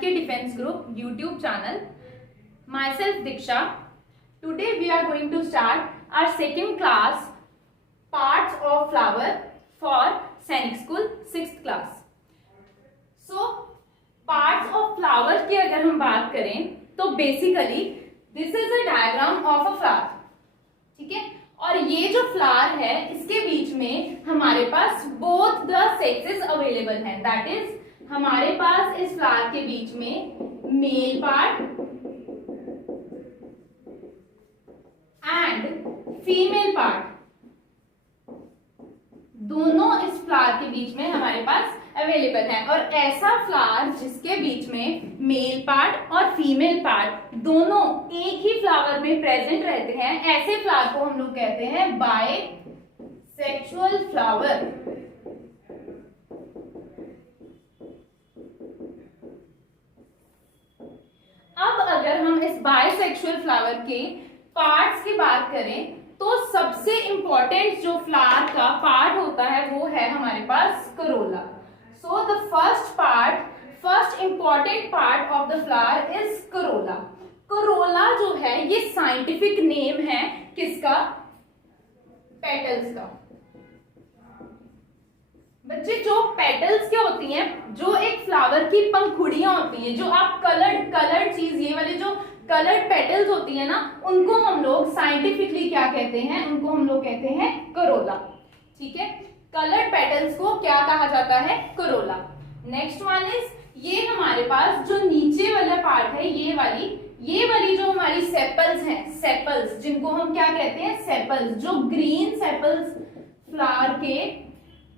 के defence group YouTube channel. Myself Diksha. Today we are going to start our second class, parts of flower for सैनिक school 6th class. So parts of flower की अगर हम बात करें तो basically this is a diagram of a flower. ठीक है, और ये जो फ्लावर है इसके बीच में हमारे पास बोथ द सेक्सेस अवेलेबल हैं. दैट इज हमारे पास इस फ्लावर के बीच में mail part and female part, दोनों इस फ्लावर के बीच में हमारे पास अवेलेबल है. और ऐसा फ्लावर जिसके बीच में मेल पार्ट और फीमेल पार्ट दोनों एक ही फ्लावर में प्रेजेंट रहते हैं, ऐसे फ्लावर को हम लोग कहते हैं बायसेक्सुअल फ्लावर. अब अगर हम इस बायसेक्सुअल फ्लावर के पार्ट्स की बात करें तो सबसे इंपॉर्टेंट जो फ्लावर का पार्ट होता है वो है हमारे पास Corolla. So the first important part of the flower is corolla. Corolla जो है ये साइंटिफिक नेम है किसका? पेटल्स का. बच्चे जो पेटल्स क्या होती हैं, जो एक फ्लावर की पंखुड़ियां होती हैं, जो आप कलर्ड चीज, ये वाले जो कलर्ड पेटल्स होती है ना, उनको हम लोग साइंटिफिकली क्या कहते हैं? उनको हम लोग कहते हैं करोला. ठीक है, कलर्ड पेटल्स को क्या कहा जाता है? करोला. नेक्स्ट वन इज, ये हमारे पास जो नीचे वाला पार्ट है, ये वाली जो हमारी सेपल्स हैं, सेपल्स जिनको हम क्या कहते हैं? सेपल्स. जो ग्रीन सेपल्स फ्लावर के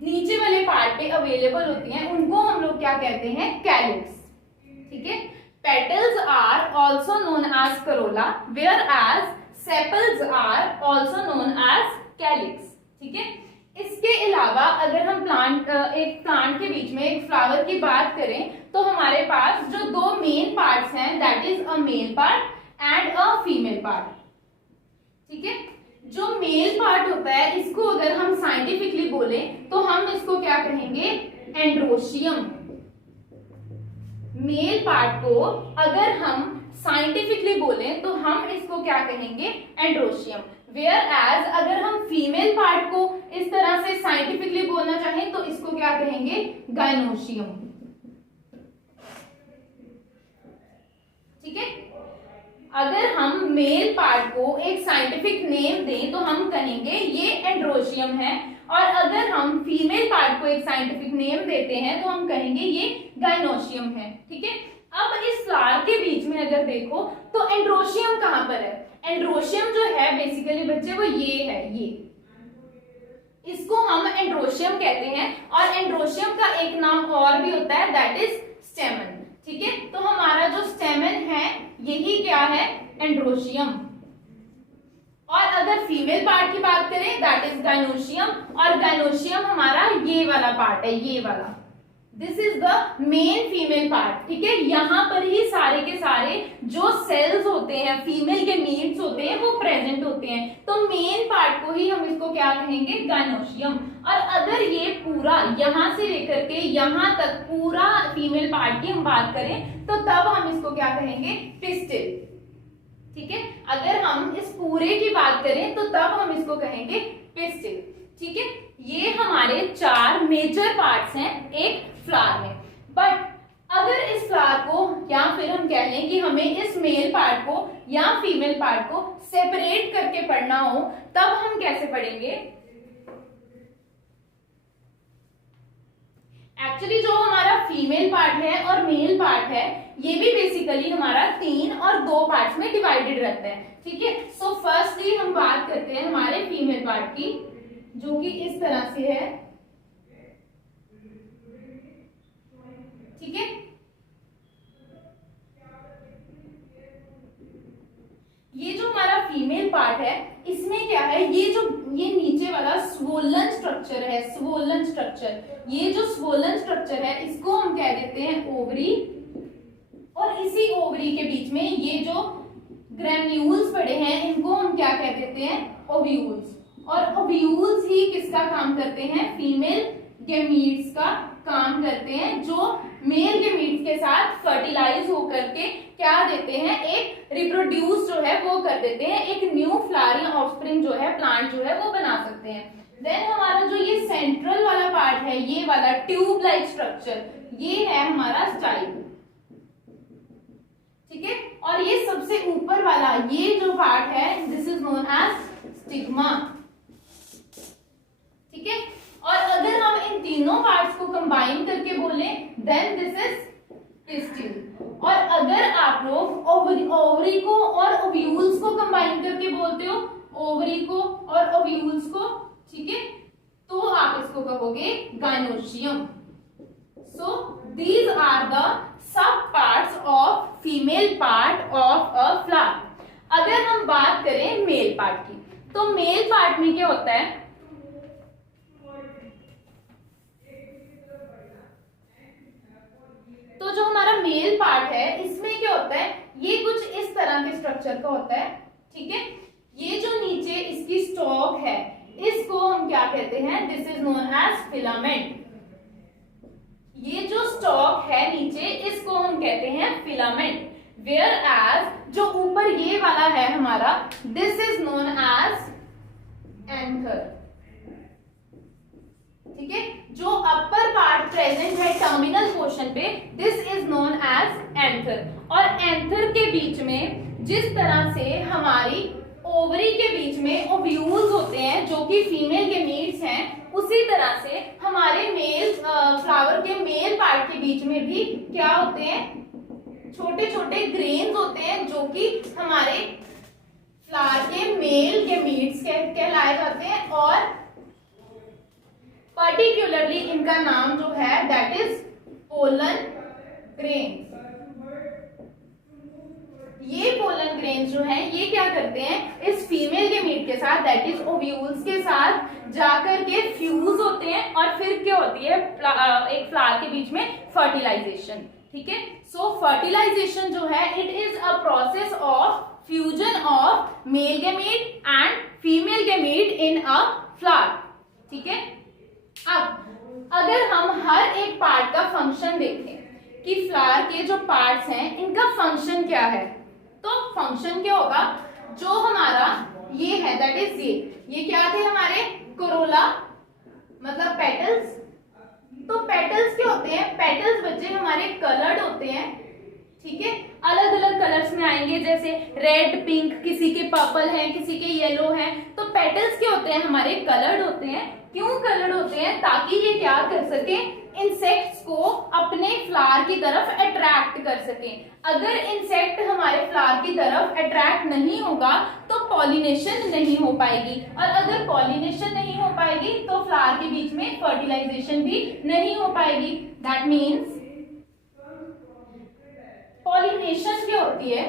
नीचे वाले पार्ट पे अवेलेबल होती हैं उनको हम लोग क्या कहते हैं? कैलिक्स. ठीक है, petals are also known as corolla whereas sepals are also known as calyx. ठीक है, इसके अलावा अगर हम एक प्लांट के बीच में एक फ्लावर की बात करें तो हमारे पास जो दो मेन पार्ट्स हैं, that is a mail part and a female part. ठीक है, जो मेल पार्ट होता है इसको अगर हम साइंटिफिकली बोले तो हम इसको क्या कहेंगे? एंड्रोशियम. मेल पार्ट को अगर हम साइंटिफिकली बोले तो हम इसको क्या कहेंगे? एंड्रोशियम. वेयर एज अगर हम फीमेल पार्ट को इस तरह से साइंटिफिकली बोलना चाहें तो इसको क्या कहेंगे? गायनोशियम. ठीक है, अगर हम मेल पार्ट को एक साइंटिफिक नेम दें तो हम कहेंगे ये एंड्रोशियम है, और अगर हम फीमेल पार्ट को एक साइंटिफिक नेम देते हैं तो हम कहेंगे ये गायनोशियम है. ठीक है, अब इस फ्लावर के बीच में अगर देखो तो एंड्रोशियम कहां पर है? एंड्रोशियम जो है बेसिकली बच्चे वो ये है, इसको हम एंड्रोशियम कहते हैं. और एंड्रोशियम का एक नाम और भी होता है, दैट इज स्टेमन. ठीक है, तो हमारा जो स्टेमन है यही क्या है? एंड्रोशियम. और अगर फीमेल पार्ट की बात करें दैट इज गायनोशियम, और गायनोशियम हमारा ये वाला पार्ट है, ये वाला. This is the main female part. ठीक है, यहाँ पर ही सारे के सारे जो सेल्स होते हैं, फीमेल के मीट्स होते हैं, वो प्रेजेंट होते हैं. तो मेन पार्ट को ही हम इसको क्या कहेंगे? गायनोशियम. और अगर ये पूरा यहां से लेकर के यहां तक पूरा फीमेल पार्ट की हम बात करें तो तब हम इसको क्या कहेंगे? पिस्टिल. ठीक है, अगर हम इस पूरे की बात करें तो तब हम इसको कहेंगे पिस्टिल. ठीक है, ये हमारे 4 मेजर पार्ट्स हैं एक फ्लावर में. बट अगर इस फ्लावर को, या फिर हम कह लें कि हमें इस मेल पार्ट को या फीमेल पार्ट को सेपरेट करके पढ़ना हो तब हम कैसे पढ़ेंगे? एक्चुअली जो हमारा फीमेल पार्ट है और मेल पार्ट है ये भी बेसिकली हमारा 3 और 2 पार्ट्स में डिवाइडेड रहता है. ठीक है, सो फर्स्टली हम बात करते हैं हमारे फीमेल पार्ट की, जो कि इस तरह से है. ठीक है, ये जो हमारा फीमेल पार्ट है इसमें क्या है? ये नीचे वाला स्वोलन स्ट्रक्चर है, स्वोलन स्ट्रक्चर. ये जो स्वोलन स्ट्रक्चर है इसको हम कह देते हैं ओवरी, और इसी ओवरी के बीच में ये जो ग्रेन्यूल्स पड़े हैं इनको हम क्या कह देते हैं? ओव्यूल्स. और ओव्यूल्स ही किसका काम करते हैं? फीमेल गैमीट्स का काम करते हैं, जो मेल गैमीट्स के साथ फर्टिलाइज होकर के क्या देते हैं, एक रिप्रोड्यूस जो है वो कर देते हैं, एक न्यू फ्लावर या ऑफस्प्रिंग जो है, प्लांट जो है वो बना सकते हैं। देन हमारा जो ये सेंट्रल वाला पार्ट है, ये वाला ट्यूब लाइक स्ट्रक्चर, ये है हमारा स्टाइल, ठीक है। और ये सबसे ऊपर वाला ये जो पार्ट है, this is known as stigma, ठीक है। और अगर हम इन तीनों पार्ट्स को कंबाइन करके बोले देन दिस इज पिस्टिल। और अगर आप लोग ओवरी को और ओव्यूल्स को कंबाइन करके बोलते हो, ओवरी को और ओव्यूल्स को, ठीक है, तो आप इसको कहोगे gynoecium. So these are the sub parts of female part of a flower. अगर हम बात करें मेल पार्ट की, तो मेल पार्ट में क्या होता है, तो जो हमारा मेल पार्ट है इसमें क्या होता है, ये कुछ इस तरह के स्ट्रक्चर का होता है, ठीक है। ये जो नीचे इसकी स्टॉक है, इसको हम क्या कहते हैं, this is known as filament. ये जो स्टॉक है नीचे, इसको हम कहते हैं फिलामेंट। वेयर एज जो ऊपर ये वाला है हमारा, this is known as anther, ठीक है। जो अपर पार्ट प्रेजेंट है टर्मिनल पोर्शन पे, this is known as anther. और एंथर के बीच में जिस तरह से हमारी ओवरी के बीच में ओव्यूल्स होते हैं जो कि फीमेल गैमीट्स हैं, उसी तरह से हमारे मेल फ्लावर के मेल पार्ट के बीच में भी क्या होते हैं, छोटे छोटे ग्रेन्स होते हैं जो कि हमारे फ्लावर के मेल गैमीट्स कहलाए जाते हैं। और पर्टिकुलरली इनका नाम जो है दैट इज पोलन ग्रेन्स। ये पोलन ग्रेन्स जो है ये क्या करते हैं, इस फीमेल गैमीट के साथ दैट इज ओव्यूल्स के साथ जाकर के फ्यूज होते हैं और फिर क्या होती है, एक फ्लावर के बीच में फर्टिलाइजेशन, ठीक है। सो फर्टिलाइजेशन जो है it is a process of fusion of male gamete and female gamete in a flower, ठीक है। अब अगर हम हर एक पार्ट का फंक्शन देखें कि फ्लावर के जो पार्ट्स हैं इनका फंक्शन क्या है, तो फंक्शन क्या होगा, जो हमारा ये है दैट इज ये क्या थे हमारे कोरोला, मतलब पेटल्स। तो पेटल्स क्या होते हैं, पेटल्स बच्चे हमारे कलर्ड होते हैं, ठीक है। अलग अलग कलर्स में आएंगे, जैसे रेड, पिंक, किसी के पर्पल है, किसी के येलो है। तो पेटल्स क्या होते हैं, हमारे कलर्ड होते हैं। क्यों कलर्ड होते हैं, ताकि ये क्या कर सके, इंसेक्ट्स को अपने फ्लावर की तरफ अट्रैक्ट कर सके। अगर इंसेक्ट हमारे फ्लावर की तरफ अट्रैक्ट नहीं होगा तो पॉलिनेशन नहीं हो पाएगी, और अगर पॉलिनेशन नहीं हो पाएगी तो फ्लावर के बीच में फर्टिलाइजेशन भी नहीं हो पाएगी। दैट मीन्स पॉलिनेशन क्या होती है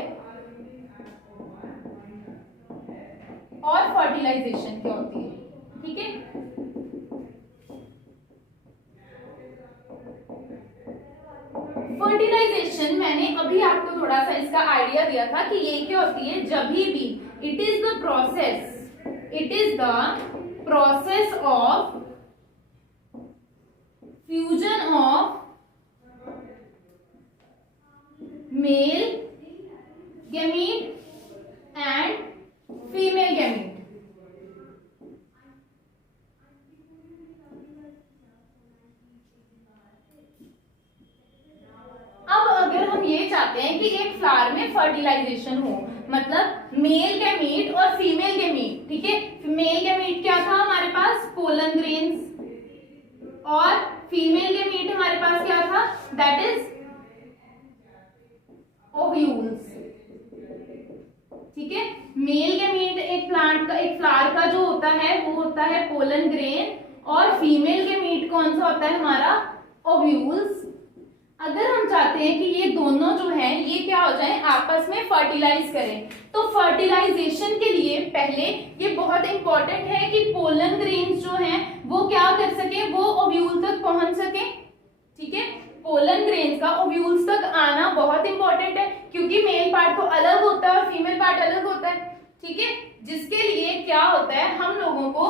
और फर्टिलाइजेशन क्या होती है, ठीक है। फर्टिलाइजेशन मैंने अभी आपको थोड़ा सा इसका आइडिया दिया था कि ये क्या होती है, जब भी it is the process of fusion of male gamete and female gamete. अब अगर हम ये चाहते हैं कि एक फ्लावर में फर्टिलाइजेशन हो, मतलब मेल गैमीट और फीमेल गैमीट, ठीक है। मेल गैमीट क्या था हमारे पास, पोलन ग्रेन्स, और फीमेल गैमीट हमारे पास क्या था, दैट इज ओव्यूल्स, ठीक है। मेल गैमीट एक प्लांट का, एक फ्लावर का जो होता है वो होता है पोलन ग्रेन, और फीमेल गैमीट कौन सा होता है हमारा, ओव्यूल्स। अगर हम चाहते हैं कि ये दोनों जो हैं ये क्या हो जाए, आपस में फर्टिलाइज करें, तो फर्टिलाइजेशन के लिए पहले ये बहुत इंपॉर्टेंट है कि पोलन ग्रेन्स जो हैं वो क्या कर सके, वो ओव्यूल तक पहुंच सके, ठीक है। पोलन ग्रेन्स का ओव्यूल्स तक आना बहुत इंपॉर्टेंट है, क्योंकि मेल पार्ट तो अलग होता है और फीमेल पार्ट अलग होता है, ठीक है। जिसके लिए क्या होता है, हम लोगों को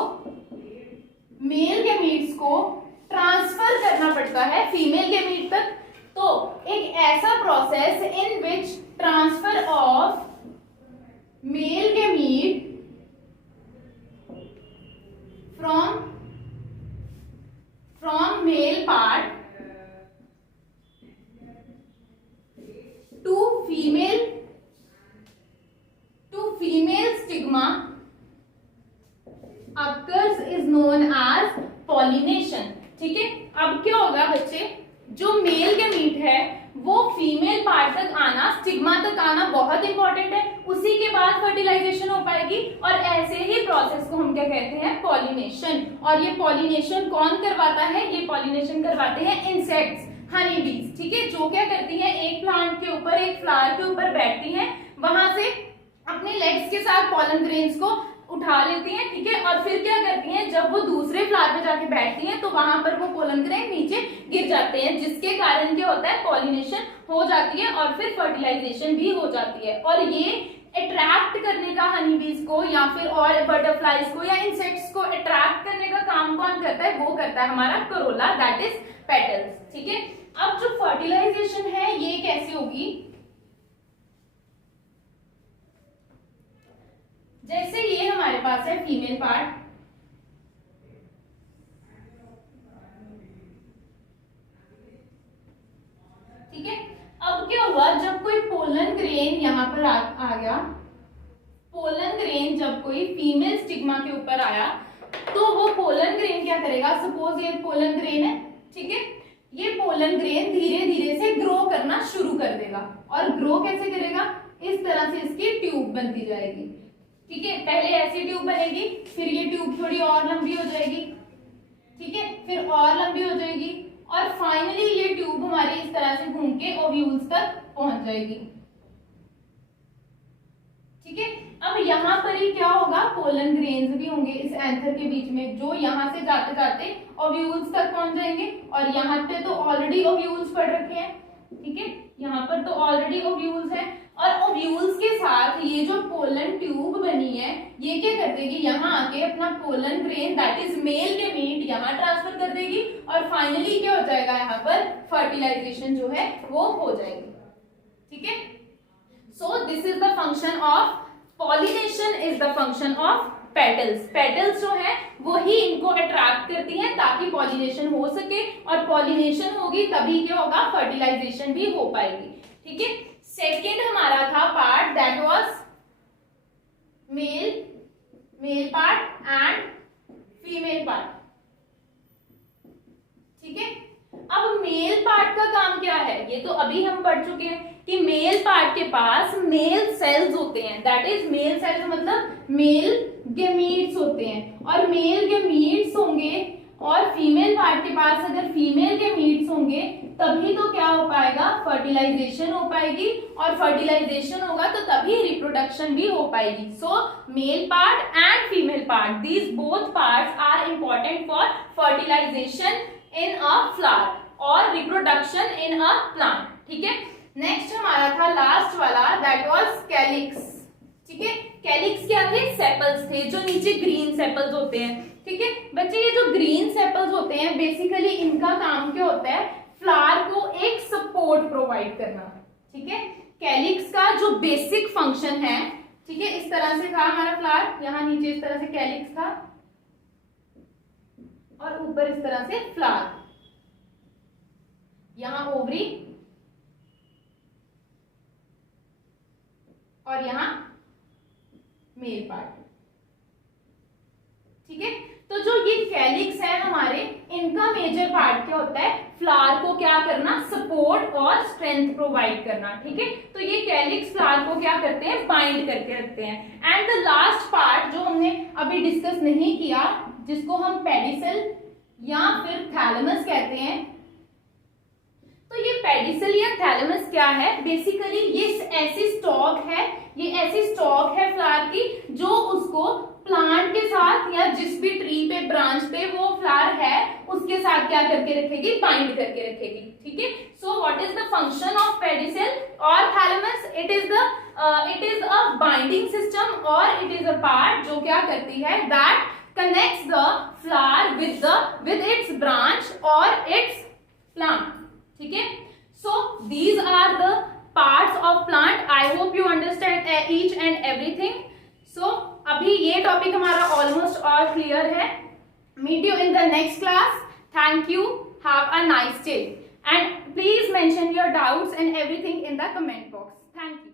मेल गैमीट्स को ट्रांसफर करना पड़ता है फीमेल गैमीट तक, तो एक ऐसा process in which transfer of male gamete from male part to female stigma occurs is known as pollination। ठीक है, अब क्या होगा बच्चे, जो मेल गैमीट है वो फीमेल पार्ट तक आना, स्टिग्मा तक आना बहुत इंपॉर्टेंट है, उसी के बाद फर्टिलाइजेशन हो पाएगी। और ऐसे ही प्रोसेस को हम क्या कहते हैं, पॉलिनेशन। और ये पॉलिनेशन कौन करवाता है, ये पॉलिनेशन करवाते हैं इंसेक्ट्स, हनी बीज। ठीक है, जो क्या करती हैं, एक प्लांट के ऊपर, एक फ्लावर के ऊपर बैठती हैं, वहां से अपने लेग्स के साथ पॉलन ग्रेन्स को उठा लेती हैं। ठीक है, और फिर क्या करती हैं, जब वो दूसरे फ्लावर पे जाके बैठती हैं तो वहां पर वो पोलन ग्रेन नीचे गिर जाते हैं, जिसके कारण क्या होता है, पॉलिनेशन हो जाती है और फिर फर्टिलाइजेशन भी हो जाती है। और ये अट्रैक्ट करने का हनी बीज को या फिर और बटरफ्लाइज को या इंसेक्ट्स को अट्रैक्ट करने का काम कौन करता है, वो करता है हमारा करोला, दैट इज पेटल्स। ठीक है, अब जो फर्टिलाइजेशन है ये कैसे होगी, जैसे ये हमारे पास है फीमेल पार्ट, ठीक है। अब क्या हुआ, जब कोई पोलन ग्रेन यहाँ पर आ गया, पोलन ग्रेन जब कोई फीमेल स्टिग्मा के ऊपर आया तो वो पोलन ग्रेन क्या करेगा, सपोज ये पोलन ग्रेन है, ठीक है, ये पोलन ग्रेन धीरे धीरे से ग्रो करना शुरू कर देगा। और ग्रो कैसे करेगा, इस तरह से इसकी ट्यूब बनती जाएगी। ठीक है, पहले ऐसी ट्यूब बनेगी, फिर ये ट्यूब थोड़ी और लंबी हो जाएगी, ठीक है, फिर और लंबी हो जाएगी, और फाइनली ये ट्यूब हमारी इस तरह से घूम के ओव्यूल्स तक पहुंच जाएगी। ठीक है, अब यहाँ पर ही क्या होगा, पोलन ग्रेन्स भी होंगे इस एंथर के बीच में, जो यहाँ से जाते जाते ओव्यूल्स तक पहुंच जाएंगे। और यहाँ पे तो ऑलरेडी ओव्यूल्स पड़ रखे हैं, ठीक है, यहाँ पर तो ऑलरेडी ओव्यूल्स है, और ओव्यूल्स के साथ ये जो पोलन ट्यूब बनी है ये क्या कर देगी, यहाँ आके अपना pollen grain that is male gamete यहाँ ट्रांसफर कर देगी, और फाइनली क्या हो जाएगा, यहाँ पर फर्टिलाइजेशन जो है वो हो जाएगी। ठीक है, so this is the function of pollination, is the function of petals. Petals जो है वो ही इनको अट्रैक्ट करती हैं ताकि पॉलिनेशन हो सके, और पॉलिनेशन होगी तभी क्या होगा, फर्टिलाइजेशन भी हो पाएगी। ठीक है, सेकेंड हमारा था part that was mail part and female part. ठीक है, अब मेल पार्ट का काम क्या है, ये तो अभी हम पढ़ चुके हैं कि मेल पार्ट के पास मेल सेल्स होते हैं, दैट इज मेल सेल्स मतलब मेल गैमीट्स होते हैं, और मेल गैमीट्स होंगे, और फीमेल पार्ट के पास अगर फीमेल गैमीट्स होंगे तभी तो क्या हो पाएगा, फर्टिलाइजेशन हो पाएगी, और फर्टिलाइजेशन होगा तो तभी रिप्रोडक्शन भी हो पाएगी। So male part and female part, these both parts are important for fertilisation in a flower और रिप्रोडक्शन इन अ प्लांट। ठीक है, नेक्स्ट हमारा था लास्ट वाला दैट वाज कैलिक्स। ठीक है, कैलिक्स क्या थे, सेपल्स थे, जो नीचे ग्रीन सेपल्स होते हैं। ठीक है बच्चे, ये जो ग्रीन सेपल्स होते हैं बेसिकली इनका काम क्या होता है, फ्लावर को एक सपोर्ट प्रोवाइड करना। ठीक है, कैलिक्स का जो बेसिक फंक्शन है, ठीक है, इस तरह से था हमारा फ्लावर, यहाँ नीचे इस तरह से कैलिक्स था, और ऊपर इस तरह से फ्लावर, यहाँ ओवरी, और यहाँ मेल पार्ट। ठीक है, तो जो ये कैलिक्स है हमारे, इनका मेजर पार्ट क्या होता है, फ्लावर को क्या करना, सपोर्ट और स्ट्रेंथ प्रोवाइड करना। ठीक है, तो ये कैलिक्स फ्लावर को क्या करते हैं, बाइंड करके रखते हैं। एंड द लास्ट पार्ट जो हमने अभी डिस्कस नहीं किया, जिसको हम पेडिसल या फिर थैलेमस कहते हैं, तो ये पेडिसल या थैलेमस क्या है, बेसिकली ये ऐसी स्टॉक है, ये ऐसी स्टॉक है फ्लावर की जो उसको प्लांट के साथ या जिस भी ट्री पे, ब्रांच पे वो फ्लावर है उसके साथ क्या करके रखेगी, बाइंड करके रखेगी। ठीक है, so what is the function of pedicel और thalamus, it is a binding system, और इट इज अ पार्ट जो क्या करती है, that connects the flower with its branch or its plant. ठीक है, So these are the parts of plant. I hope you understand each and everything. So अभी ये topic हमारा ऑलमोस्ट ऑल क्लियर है. Meet you in the next class. Thank you. Have a nice day. And please mention your doubts and everything in the comment box. Thank you.